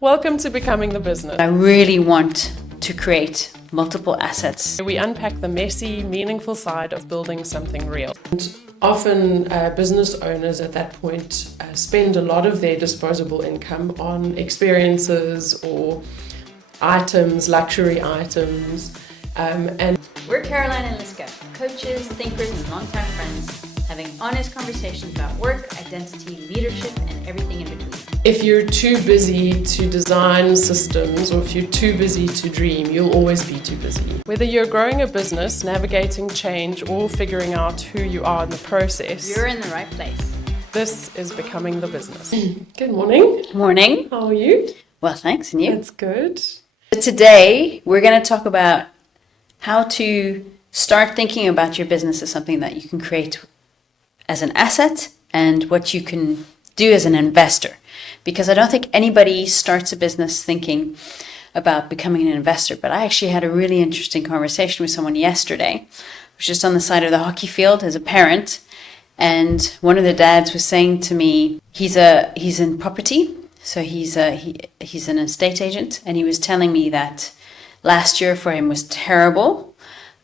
Welcome to Becoming the Business. I really want to create multiple assets. We unpack the messy, meaningful side of building something real. Often business owners at that point spend a lot of their disposable income on experiences or items, luxury items. And We're Caroline and Liska, coaches, thinkers, and longtime friends, having honest conversations about work, identity, leadership, and everything in between. if you're too busy to design systems or if you're too busy to dream, you'll always be too busy. Whether you're growing a business, navigating change, or figuring out who you are in the process, You're in the right place. this is Becoming the Business. Good morning. Morning. How are you? Well, thanks, and you? That's good. Today, we're going to talk about how to start thinking about your business as something that you can create as an asset and what you can do as an investor. Because I don't think anybody starts a business thinking about becoming an investor. But I actually had a really interesting conversation with someone yesterday. I was just on the side of the hockey field as a parent. And one of the dads was saying to me, he's in property. So he's an estate agent. And he was telling me that last year for him was terrible.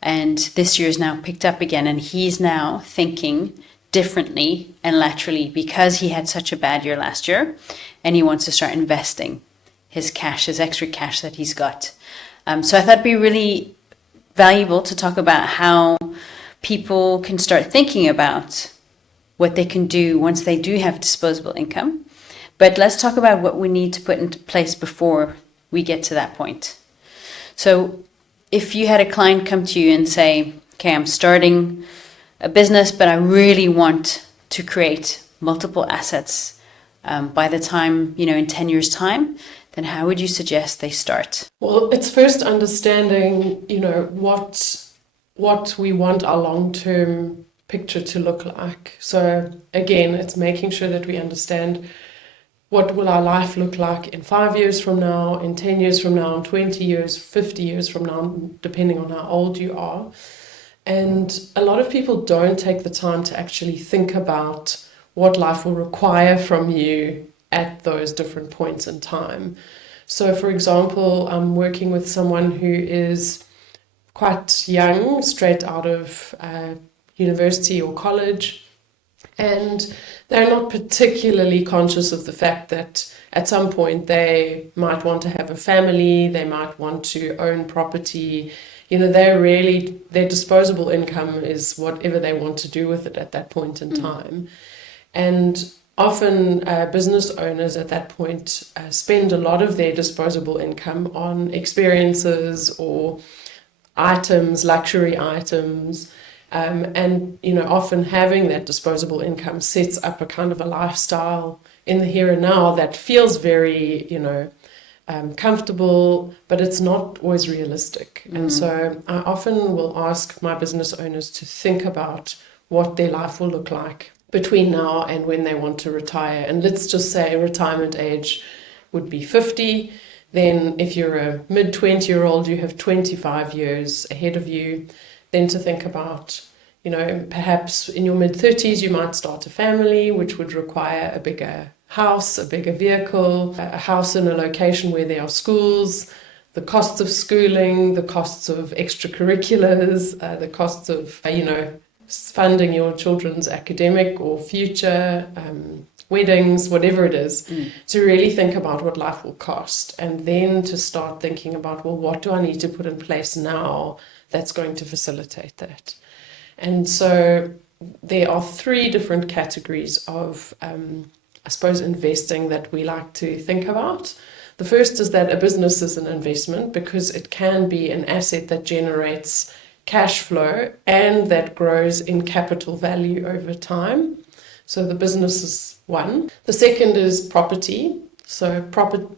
And this year is now picked up again. And he's now thinking differently and laterally because he had such a bad year last year, and he wants to start investing his cash, his extra cash that he's got. So I thought it'd be really valuable to talk about how people can start thinking about what they can do once they do have disposable income. But let's talk about what we need to put into place before we get to that point. So if you had a client come to you and say, okay, I'm starting a business, but I really want to create multiple assets by the time, in 10 years' time, then how would you suggest they start? Well, it's first understanding, what we want our long-term picture to look like. So again, it's making sure that we understand what will our life look like in 5 years from now, in 10 years from now, in 20 years, 50 years from now, depending on how old you are. And a lot of people don't take the time to actually think about what life will require from you at those different points in time. So, for example, I'm working with someone who is quite young, straight out of university or college, and they're not particularly conscious of the fact that at some point they might want to have a family, they might want to own property. Their disposable income is whatever they want to do with it at that point in time. And often business owners at that point spend a lot of their disposable income on experiences or items, luxury items. Often having that disposable income sets up a kind of a lifestyle in the here and now that feels very, comfortable, but it's not always realistic. And so I often will ask my business owners to think about what their life will look like between now and when they want to retire. And let's just say retirement age would be 50. Then if you're a mid-20-year-old, you have 25 years ahead of you. Then to think about, perhaps in your mid-30s, you might start a family, which would require a bigger house, a bigger vehicle, a house in a location where there are schools, the costs of schooling, the costs of extracurriculars, the costs of, funding your children's academic or future, weddings, whatever it is, to really think about what life will cost. And then to start thinking about, well, what do I need to put in place now that's going to facilitate that? And so there are three different categories of investing that we like to think about. The first is that a business is an investment because it can be an asset that generates cash flow and that grows in capital value over time. So the business is one. The second is property. So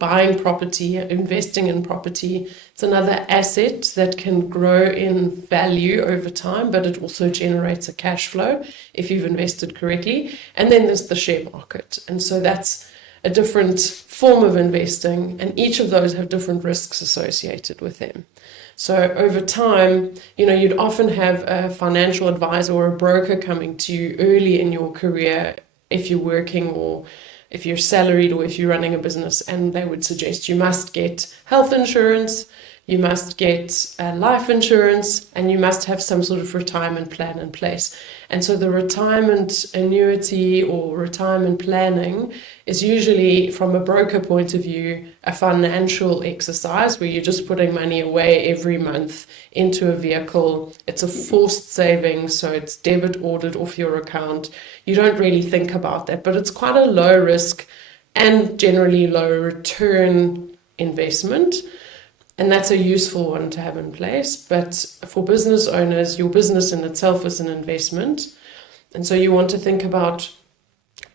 buying property, investing in property, it's another asset that can grow in value over time, but it also generates a cash flow if you've invested correctly. And then there's the share market. And so that's a different form of investing, and each of those have different risks associated with them. So over time, you'd often have a financial advisor or a broker coming to you early in your career if you're working or if you're salaried or if you're running a business, and they would suggest you must get health insurance, you must get life insurance, and you must have some sort of retirement plan in place. And so the retirement annuity or retirement planning is usually, from a broker point of view, a financial exercise where you're just putting money away every month into a vehicle. It's a forced savings, so it's debit ordered off your account. You don't really think about that, but it's quite a low risk and generally low return investment. And that's a useful one to have in place. But for business owners, your business in itself is an investment. And so you want to think about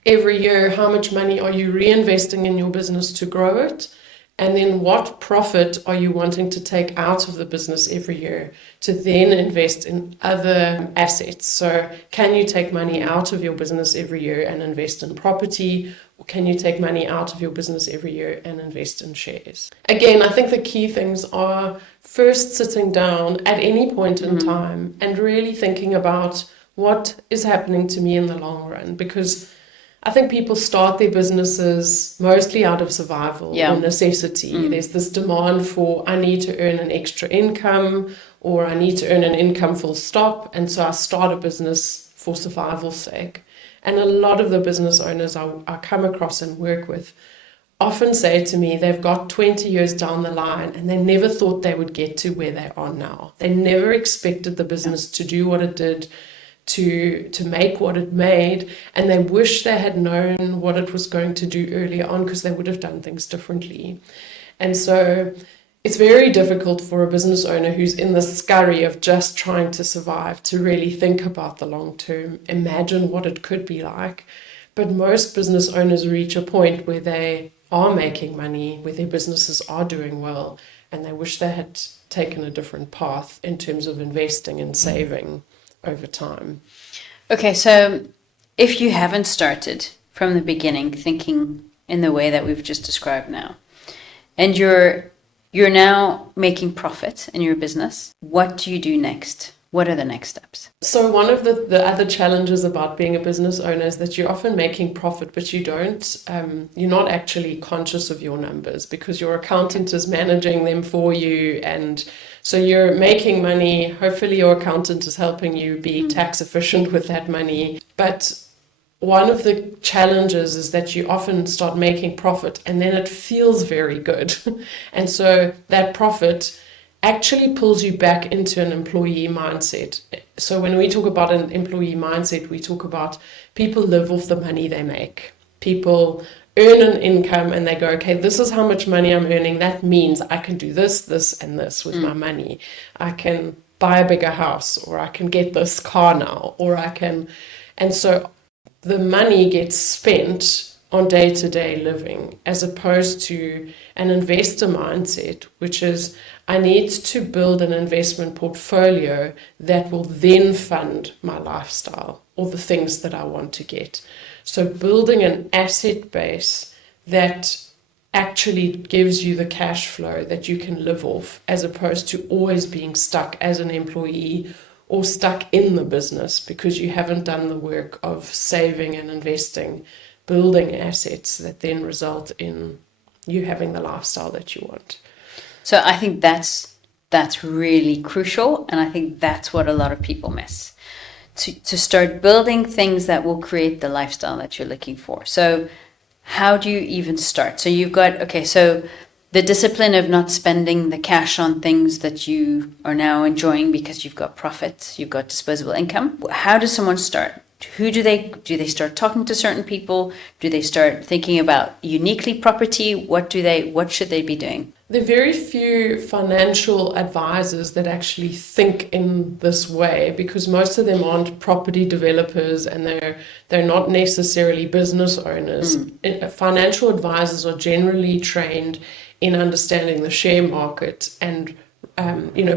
every year, how much money are you reinvesting in your business to grow it? And then what profit are you wanting to take out of the business every year to then invest in other assets? So can you take money out of your business every year and invest in property? Or can you take money out of your business every year and invest in shares? Again, I think the key things are first sitting down at any point in time and really thinking about what is happening to me in the long run, because I think people start their businesses mostly out of survival or necessity. There's this demand for, I need to earn an extra income, or I need to earn an income full stop. And so I start a business for survival's sake. And a lot of the business owners I come across and work with often say to me they've got 20 years down the line and they never thought they would get to where they are now. They never expected the business to do what it did, to make what it made, and they wish they had known what it was going to do earlier on, because they would have done things differently. And so it's very difficult for a business owner who's in the scurry of just trying to survive to really think about the long term, imagine what it could be like. But most business owners reach a point where they are making money, where their businesses are doing well, and they wish they had taken a different path in terms of investing and saving over time. Okay, so if you haven't started from the beginning thinking in the way that we've just described now, and you're now making profit in your business, what do you do next? What are the next steps? So one of the other challenges about being a business owner is that you're often making profit, but you're not actually conscious of your numbers, because your accountant is managing them for you. And so you're making money. Hopefully your accountant is helping you be tax efficient with that money. But one of the challenges is that you often start making profit and then it feels very good. And so that profit actually pulls you back into an employee mindset. So when we talk about an employee mindset, we talk about people live off the money they make. People earn an income and they go, okay, this is how much money I'm earning. That means I can do this, this, and this with my money. I can buy a bigger house, or I can get this car now, or I can. And so the money gets spent on day-to-day living, as opposed to an investor mindset, which is, I need to build an investment portfolio that will then fund my lifestyle or the things that I want to get. So building an asset base that actually gives you the cash flow that you can live off, as opposed to always being stuck as an employee or stuck in the business because you haven't done the work of saving and investing, building assets that then result in you having the lifestyle that you want. So I think that's really crucial, and I think that's what a lot of people miss. To start building things that will create the lifestyle that you're looking for. So how do you even start? So you've got, okay, so the discipline of not spending the cash on things that you are now enjoying because you've got profit, you've got disposable income. How does someone start? Do they start talking to certain people? Do they start thinking about uniquely property? What should they be doing? There are very few financial advisors that actually think in this way, because most of them aren't property developers and they're not necessarily business owners. Financial advisors are generally trained in understanding the share market and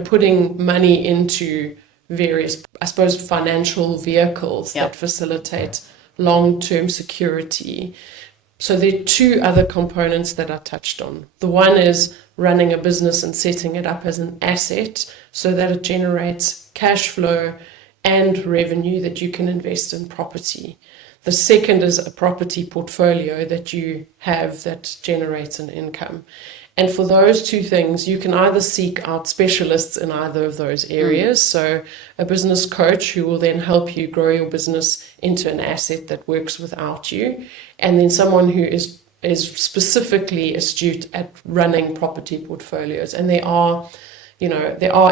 putting money into various, I suppose, financial vehicles that facilitate long-term security. So there are two other components that I touched on. The one is running a business and setting it up as an asset so that it generates cash flow and revenue that you can invest in property. The second is a property portfolio that you have that generates an income. And for those two things, you can either seek out specialists in either of those areas. So a business coach who will then help you grow your business into an asset that works without you. And then someone who is specifically astute at running property portfolios. And there are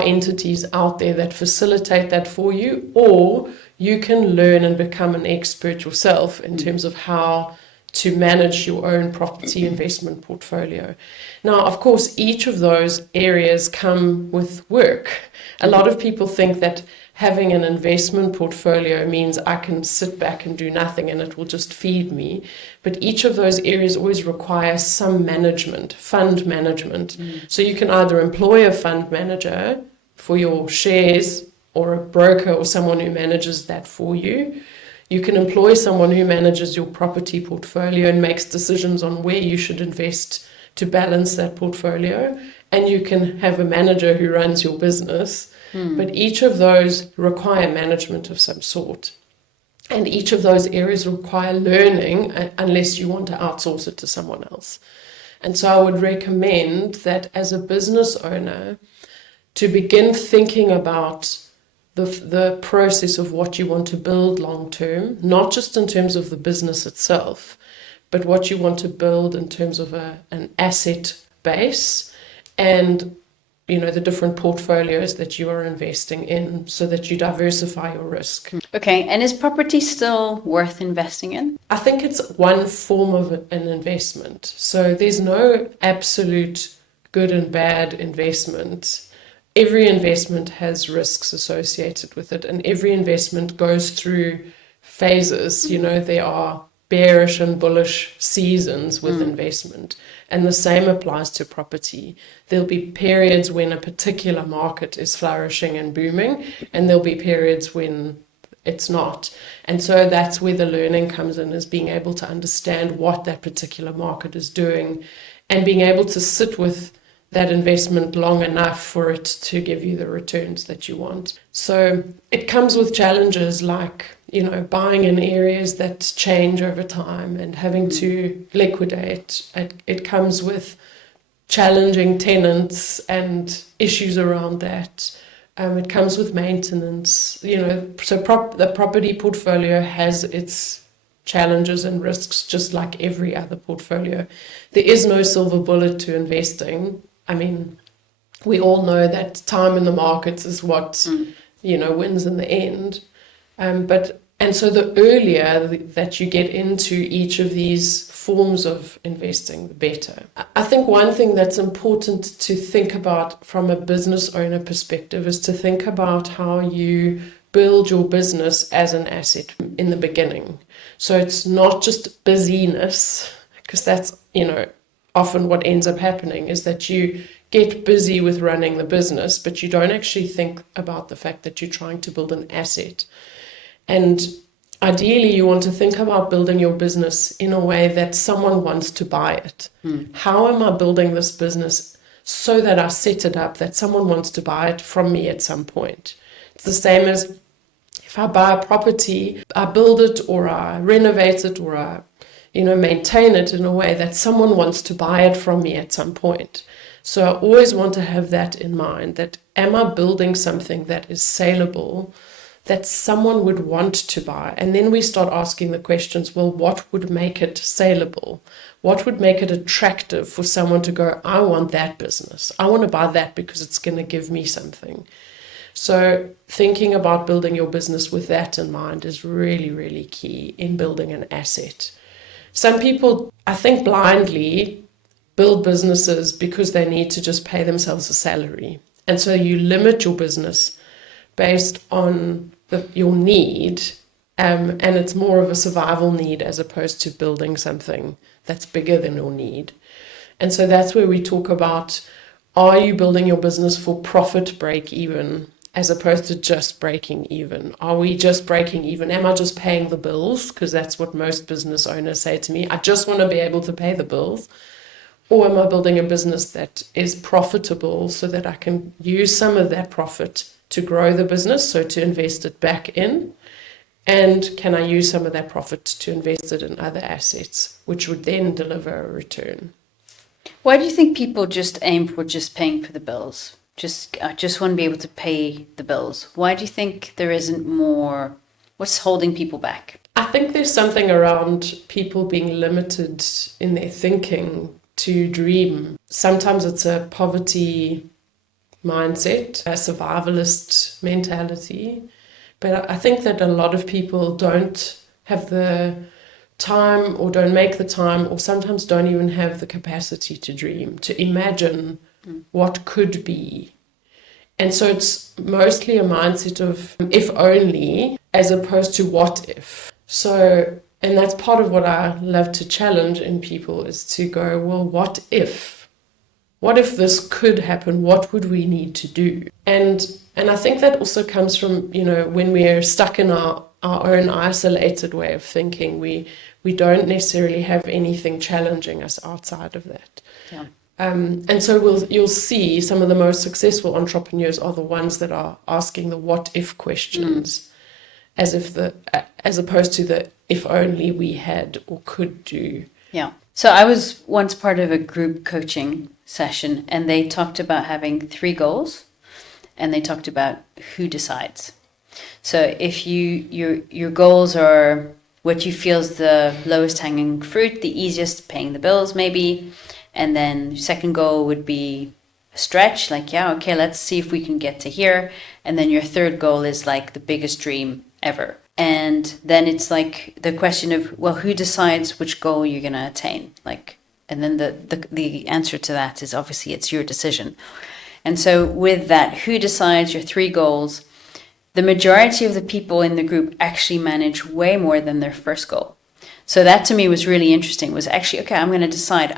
entities out there that facilitate that for you, or you can learn and become an expert yourself in terms of how to manage your own property investment portfolio. Now, of course, each of those areas come with work. A lot of people think that having an investment portfolio means I can sit back and do nothing and it will just feed me. But each of those areas always requires some management, fund management. So you can either employ a fund manager for your shares, or a broker or someone who manages that for you. You can employ someone who manages your property portfolio and makes decisions on where you should invest to balance that portfolio. And you can have a manager who runs your business. But each of those require management of some sort. And each of those areas require learning unless you want to outsource it to someone else. And so I would recommend that as a business owner, to begin thinking about the process of what you want to build long term, not just in terms of the business itself, but what you want to build in terms of an asset base and the different portfolios that you are investing in, so that you diversify your risk. Okay, and is property still worth investing in? I think it's one form of an investment. So there's no absolute good and bad investment. Every investment has risks associated with it, and every investment goes through phases. There are bearish and bullish seasons with investment, and the same applies to property. There'll be periods when a particular market is flourishing and booming, and there'll be periods when it's not. And so that's where the learning comes in, is being able to understand what that particular market is doing and being able to sit with that investment long enough for it to give you the returns that you want. So it comes with challenges like, buying in areas that change over time and having to liquidate. It comes with challenging tenants and issues around that. It comes with maintenance. So the property portfolio has its challenges and risks just like every other portfolio. There is no silver bullet to investing. I mean, we all know that time in the markets is what, wins in the end. And so the earlier that you get into each of these forms of investing, the better. I think one thing that's important to think about from a business owner perspective is to think about how you build your business as an asset in the beginning. So it's not just busyness, because that's, often what ends up happening is that you get busy with running the business, but you don't actually think about the fact that you're trying to build an asset. And ideally, you want to think about building your business in a way that someone wants to buy it. How am I building this business so that I set it up that someone wants to buy it from me at some point? It's the same as if I buy a property, I build it or I renovate it or I maintain it in a way that someone wants to buy it from me at some point. So I always want to have that in mind, that am I building something that is saleable, that someone would want to buy? And then we start asking the questions, well, what would make it saleable? What would make it attractive for someone to go, I want that business. I want to buy that because it's going to give me something. So thinking about building your business with that in mind is really, really key in building an asset. Some people, I think, blindly build businesses because they need to just pay themselves a salary. And so you limit your business based on your need, and it's more of a survival need as opposed to building something that's bigger than your need. And so that's where we talk about, are you building your business for profit break even as opposed to just breaking even? Are we just breaking even? Am I just paying the bills? Because that's what most business owners say to me. I just want to be able to pay the bills. Or am I building a business that is profitable so that I can use some of that profit to grow the business, so to invest it back in, And can I use some of that profit to invest it in other assets, which would then deliver a return? Why do you think people just aim for just paying for the bills? I just want to be able to pay the bills. Why do you think there isn't more? What's holding people back? I think there's something around people being limited in their thinking to dream. Sometimes it's a poverty mindset, a survivalist mentality. But I think that a lot of people don't have the time or don't make the time or sometimes don't even have the capacity to dream, to imagine what could be. And so it's mostly a mindset of if only as opposed to what if. So, and that's part of what I love to challenge in people is to go, well, what if? What if this could happen? What would we need to do? And I think that also comes from, when we're stuck in our own isolated way of thinking, we don't necessarily have anything challenging us outside of that. Yeah. And so you'll see some of the most successful entrepreneurs are the ones that are asking the what if questions, as opposed to the if only we had or could do. Yeah. So I was once part of a group coaching session, and they talked about having 3 goals, and they talked about who decides. So if your goals are what you feel is the lowest hanging fruit, the easiest, paying the bills maybe, and then your second goal would be a stretch, like, yeah, okay, let's see if we can get to here. And then your third goal is like the biggest dream ever. And then it's like the question of, well, who decides which goal you're going to attain? Like, and then the answer to that is obviously it's your decision. And so with that, who decides your 3 goals, the majority of the people in the group actually manage way more than their first goal. So that to me was really interesting, was actually, okay, I'm going to decide,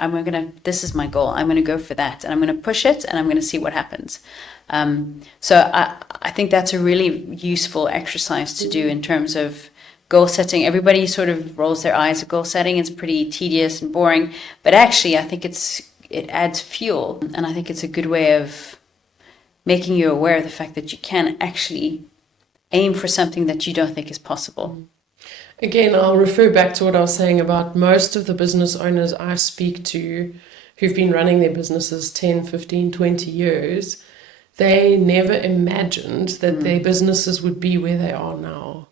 this is my goal, I'm going to go for that, and I'm going to push it, and I'm going to see what happens. So I think that's a really useful exercise to do in terms of goal setting. Everybody sort of rolls their eyes at goal setting. It's pretty tedious and boring, but actually I think it adds fuel, and I think it's a good way of making you aware of the fact that you can actually aim for something that you don't think is possible. Again, I'll refer back to what I was saying about most of the business owners I speak to who've been running their businesses 10, 15, 20 years. They never imagined that their businesses would be where they are now.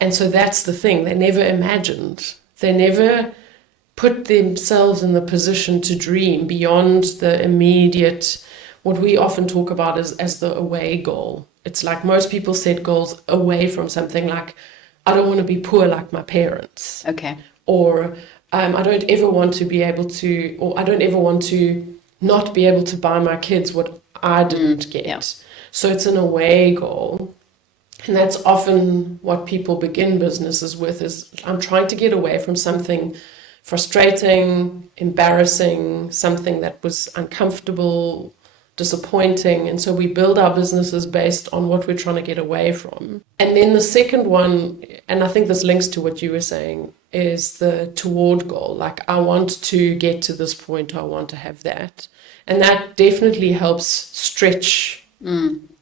And so that's the thing. They never imagined. They never put themselves in the position to dream beyond the immediate, what we often talk about as the away goal. It's like most people set goals away from something like, I don't want to be poor like my parents. Okay. Or I don't ever want to be able to, or I don't ever want to not be able to buy my kids what I didn't get. Yeah. So it's an away goal. And that's often what people begin businesses with is, I'm trying to get away from something frustrating, embarrassing, something that was uncomfortable, disappointing. And so we build our businesses based on what we're trying to get away from. And then the second one, and I think this links to what you were saying, is the toward goal. Like, I want to get to this point, I want to have that. And that definitely helps stretch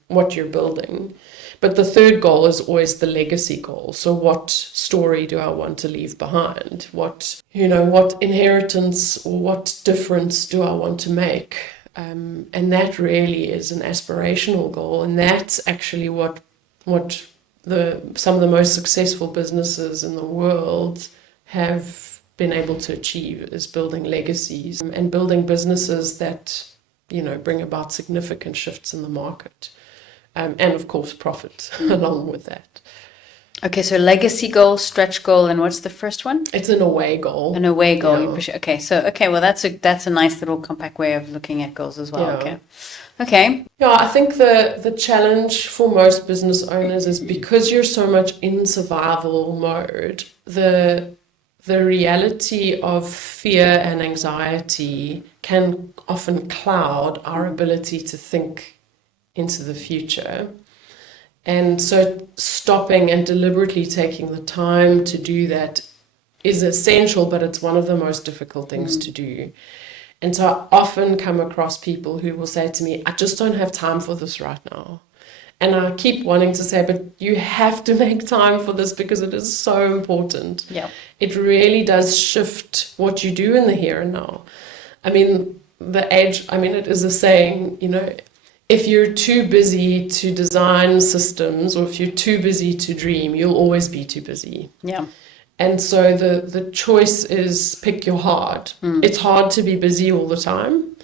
what you're building. But the third goal is always the legacy goal. So what story do I want to leave behind? What inheritance or what difference do I want to make? And that really is an aspirational goal. And that's actually what some of the most successful businesses in the world have been able to achieve, is building legacies and building businesses that, bring about significant shifts in the market. And of course, profit along with that. Okay, so legacy goal, stretch goal, and what's the first one? It's an away goal. An away goal. Yeah. You push it. Okay, well that's a nice little compact way of looking at goals as well. Yeah. Okay. Yeah, I think the challenge for most business owners is because you're so much in survival mode, the reality of fear and anxiety can often cloud our ability to think into the future. And so stopping and deliberately taking the time to do that is essential, but it's one of the most difficult things to do. And so I often come across people who will say to me, I just don't have time for this right now. And I keep wanting to say, but you have to make time for this because it is so important. Yeah. It really does shift what you do in the here and now. I mean, it is a saying, if you're too busy to design systems or if you're too busy to dream, you'll always be too busy. Yeah. And so the choice is pick your heart. It's hard to be busy all the time,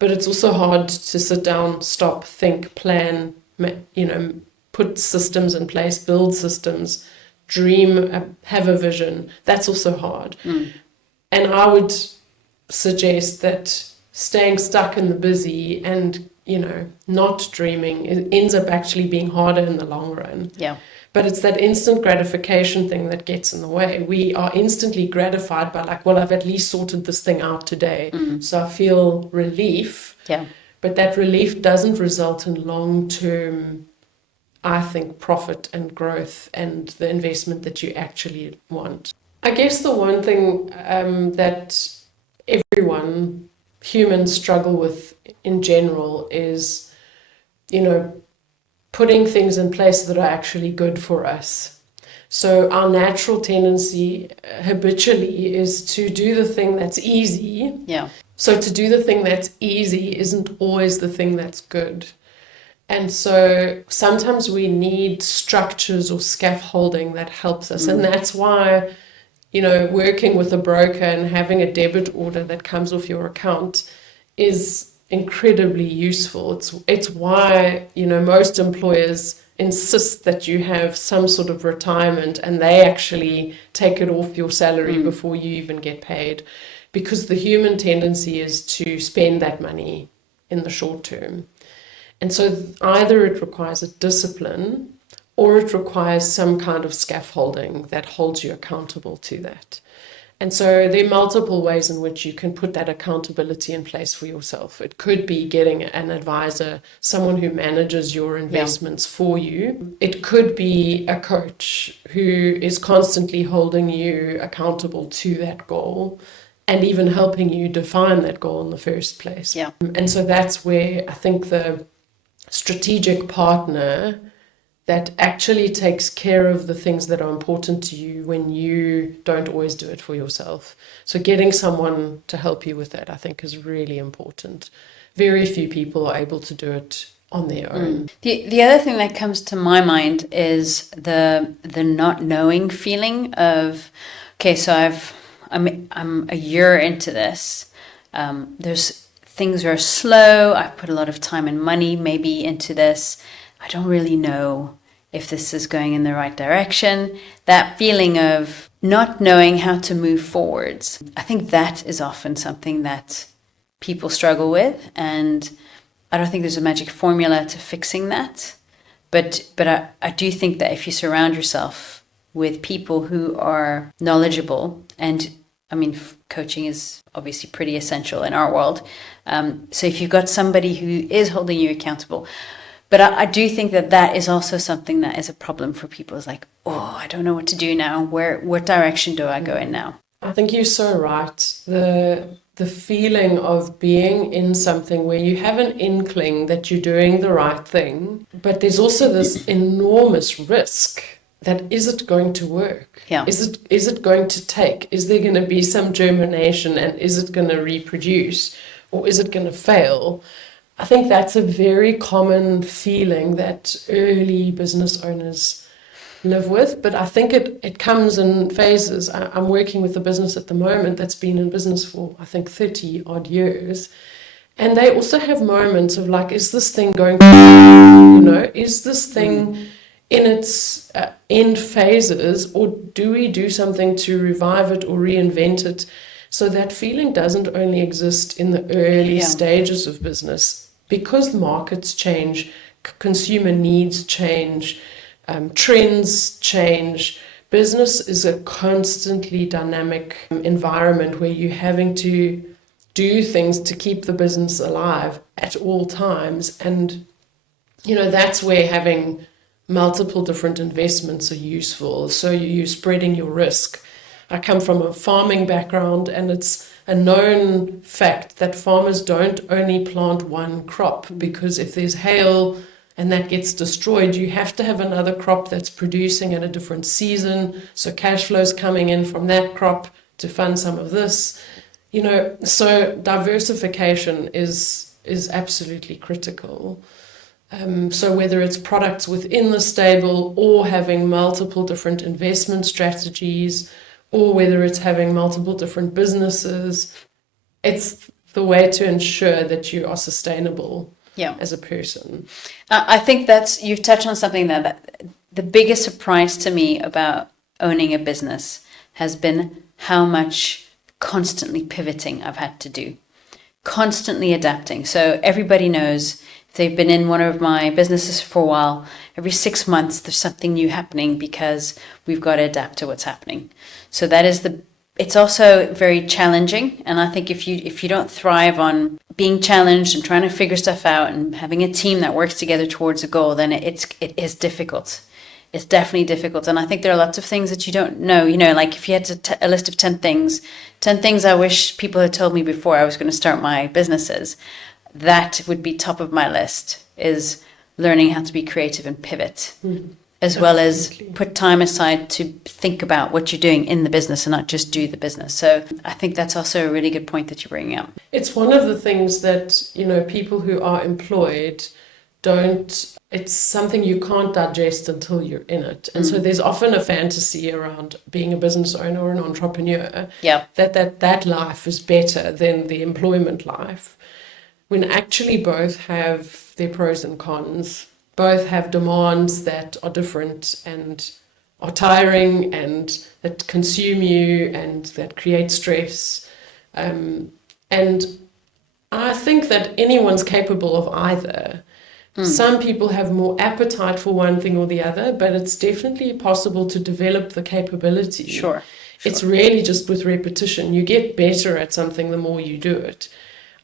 but it's also hard to sit down, stop, think, plan, put systems in place, build systems, dream, have a vision. That's also hard. And I would suggest that staying stuck in the busy and, not dreaming, it ends up actually being harder in the long run. Yeah. But it's that instant gratification thing that gets in the way. We are instantly gratified by I've at least sorted this thing out today. So I feel relief. Yeah. But that relief doesn't result in long-term, I think, profit and growth and the investment that you actually want. I guess the one thing that humans struggle with in general is, putting things in place that are actually good for us. So our natural tendency habitually is to do the thing that's easy. Yeah. So to do the thing that's easy isn't always the thing that's good. And so sometimes we need structures or scaffolding that helps us. And that's why, working with a broker and having a debit order that comes off your account is incredibly useful. It's why, most employers insist that you have some sort of retirement and they actually take it off your salary before you even get paid, because the human tendency is to spend that money in the short term. And so either it requires a discipline or it requires some kind of scaffolding that holds you accountable to that. And so there are multiple ways in which you can put that accountability in place for yourself. It could be getting an advisor, someone who manages your investments for you. It could be a coach who is constantly holding you accountable to that goal and even helping you define that goal in the first place. Yeah. And so that's where I think the strategic partner that actually takes care of the things that are important to you when you don't always do it for yourself. So getting someone to help you with that, I think, is really important. Very few people are able to do it on their own. The other thing that comes to my mind is the not knowing feeling of, okay, so I'm a year into this. There's things are slow. I've put a lot of time and money maybe into this. I don't really know if this is going in the right direction. That feeling of not knowing how to move forwards. I think that is often something that people struggle with. And I don't think there's a magic formula to fixing that. But I do think that if you surround yourself with people who are knowledgeable, and I mean, coaching is obviously pretty essential in our world. So if you've got somebody who is holding you accountable, but I do think that is also something that is a problem for people. It's like, oh, I don't know what to do now. What direction do I go in now? I think you're so right. The feeling of being in something where you have an inkling that you're doing the right thing, but there's also this enormous risk that is it going to work? Yeah. Is it going to take? Is there going to be some germination and is it going to reproduce or is it going to fail? I think that's a very common feeling that early business owners live with, but I think it comes in phases. I'm working with a business at the moment that's been in business for, I think, 30 odd years. And they also have moments of is this thing going to, is this thing in its end phases, or do we do something to revive it or reinvent it? So that feeling doesn't only exist in the early stages of business. Because markets change, consumer needs change, trends change, business is a constantly dynamic environment where you're having to do things to keep the business alive at all times. And, that's where having multiple different investments are useful. So you're spreading your risk. I come from a farming background, and it's a known fact that farmers don't only plant one crop, because if there's hail and that gets destroyed, you have to have another crop that's producing at a different season. So cash flows coming in from that crop to fund some of this. So diversification is absolutely critical. So whether it's products within the stable or having multiple different investment strategies, or whether it's having multiple different businesses, it's the way to ensure that you are sustainable as a person. I think you've touched on something that the biggest surprise to me about owning a business has been how much constantly pivoting I've had to do, constantly adapting. So everybody knows, if they've been in one of my businesses for a while, every 6 months there's something new happening because we've got to adapt to what's happening. So it's also very challenging. And I think if you don't thrive on being challenged and trying to figure stuff out and having a team that works together towards a goal, then it is difficult. It's definitely difficult. And I think there are lots of things that you don't know. Like if you had a list of 10 things I wish people had told me before I was going to start my businesses, that would be top of my list, is learning how to be creative and pivot, as well as put time aside to think about what you're doing in the business and not just do the business. So I think that's also a really good point that you're bringing up. It's one of the things that, people who are employed it's something you can't digest until you're in it. And so there's often a fantasy around being a business owner or an entrepreneur, that life is better than the employment life, when actually both have their pros and cons, both have demands that are different and are tiring and that consume you and that create stress. And I think that anyone's capable of either. Some people have more appetite for one thing or the other, but it's definitely possible to develop the capability. Sure. It's really just with repetition. You get better at something the more you do it.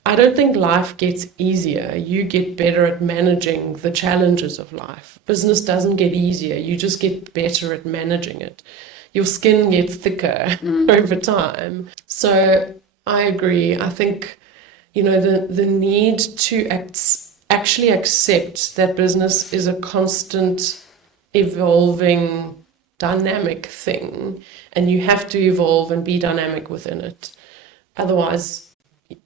I don't think life gets easier. You get better at managing the challenges of life. Business doesn't get easier. You just get better at managing it. Your skin gets thicker over time. So I agree. I think, the need to actually accept that business is a constant evolving dynamic thing, and you have to evolve and be dynamic within it. Otherwise,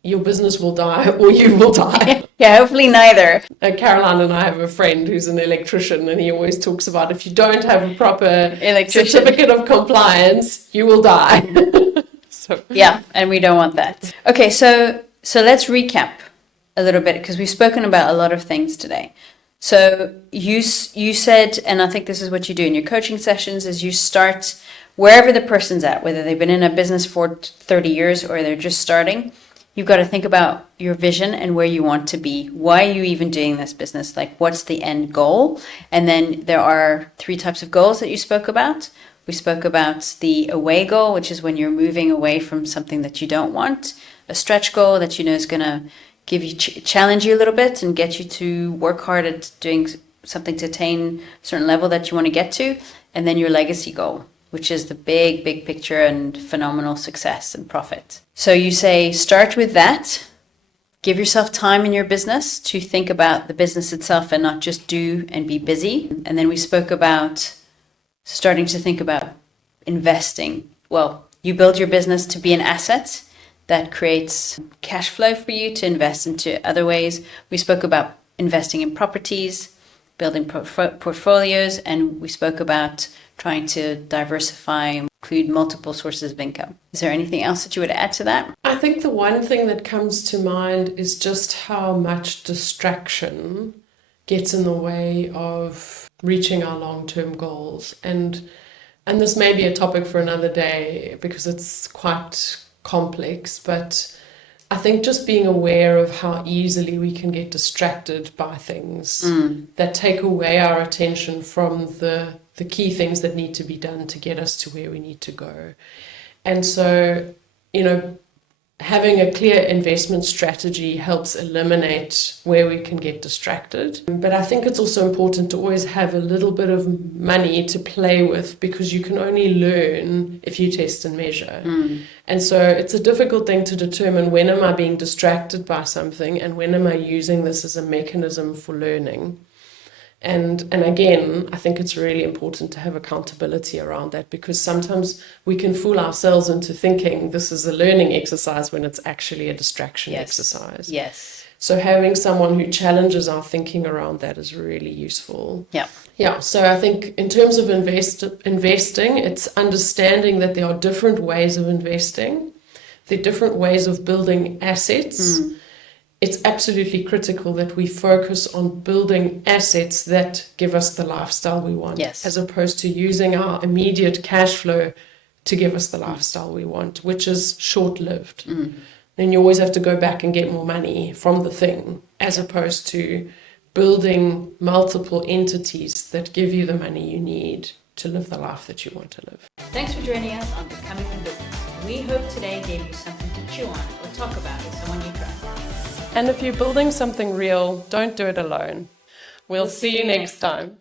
your business will die or you will die. Yeah, hopefully neither. Caroline and I have a friend who's an electrician, and he always talks about, if you don't have a proper certificate of compliance, you will die. Yeah, and we don't want that. Okay, so let's recap a little bit, because we've spoken about a lot of things today. So you said, and I think this is what you do in your coaching sessions, is you start wherever the person's at, whether they've been in a business for 30 years or they're just starting. You've got to think about your vision and where you want to be. Why are you even doing this business? Like, what's the end goal? And then there are 3 types of goals that you spoke about. We spoke about the away goal, which is when you're moving away from something that you don't want. A stretch goal that is going to give you challenge you a little bit and get you to work hard at doing something to attain a certain level that you want to get to. And then your legacy goal, which is the big picture and phenomenal success and profit. So you say, start with that. Give yourself time in your business to think about the business itself and not just do and be busy. And then we spoke about starting to think about investing. Well, you build your business to be an asset that creates cash flow for you to invest into other ways. We spoke about investing in properties, building portfolios, and we spoke about trying to diversify and include multiple sources of income. Is there anything else that you would add to that? I think the one thing that comes to mind is just how much distraction gets in the way of reaching our long-term goals. And this may be a topic for another day because it's quite complex, but I think just being aware of how easily we can get distracted by things that take away our attention from the key things that need to be done to get us to where we need to go. And so, having a clear investment strategy helps eliminate where we can get distracted. But I think it's also important to always have a little bit of money to play with, because you can only learn if you test and measure. And so it's a difficult thing to determine, when am I being distracted by something and when am I using this as a mechanism for learning. And again, I think it's really important to have accountability around that, because sometimes we can fool ourselves into thinking this is a learning exercise when it's actually a distraction exercise. Yes. So having someone who challenges our thinking around that is really useful. Yeah. Yeah, so I think in terms of investing, it's understanding that there are different ways of investing. There are different ways of building assets. It's absolutely critical that we focus on building assets that give us the lifestyle we want, as opposed to using our immediate cash flow to give us the lifestyle we want, which is short-lived. Then you always have to go back and get more money from the thing, as opposed to building multiple entities that give you the money you need to live the life that you want to live. Thanks for joining us on Becoming the Business. We hope today gave you something to chew on or talk about with someone you trust. And if you're building something real, don't do it alone. We'll see you next time.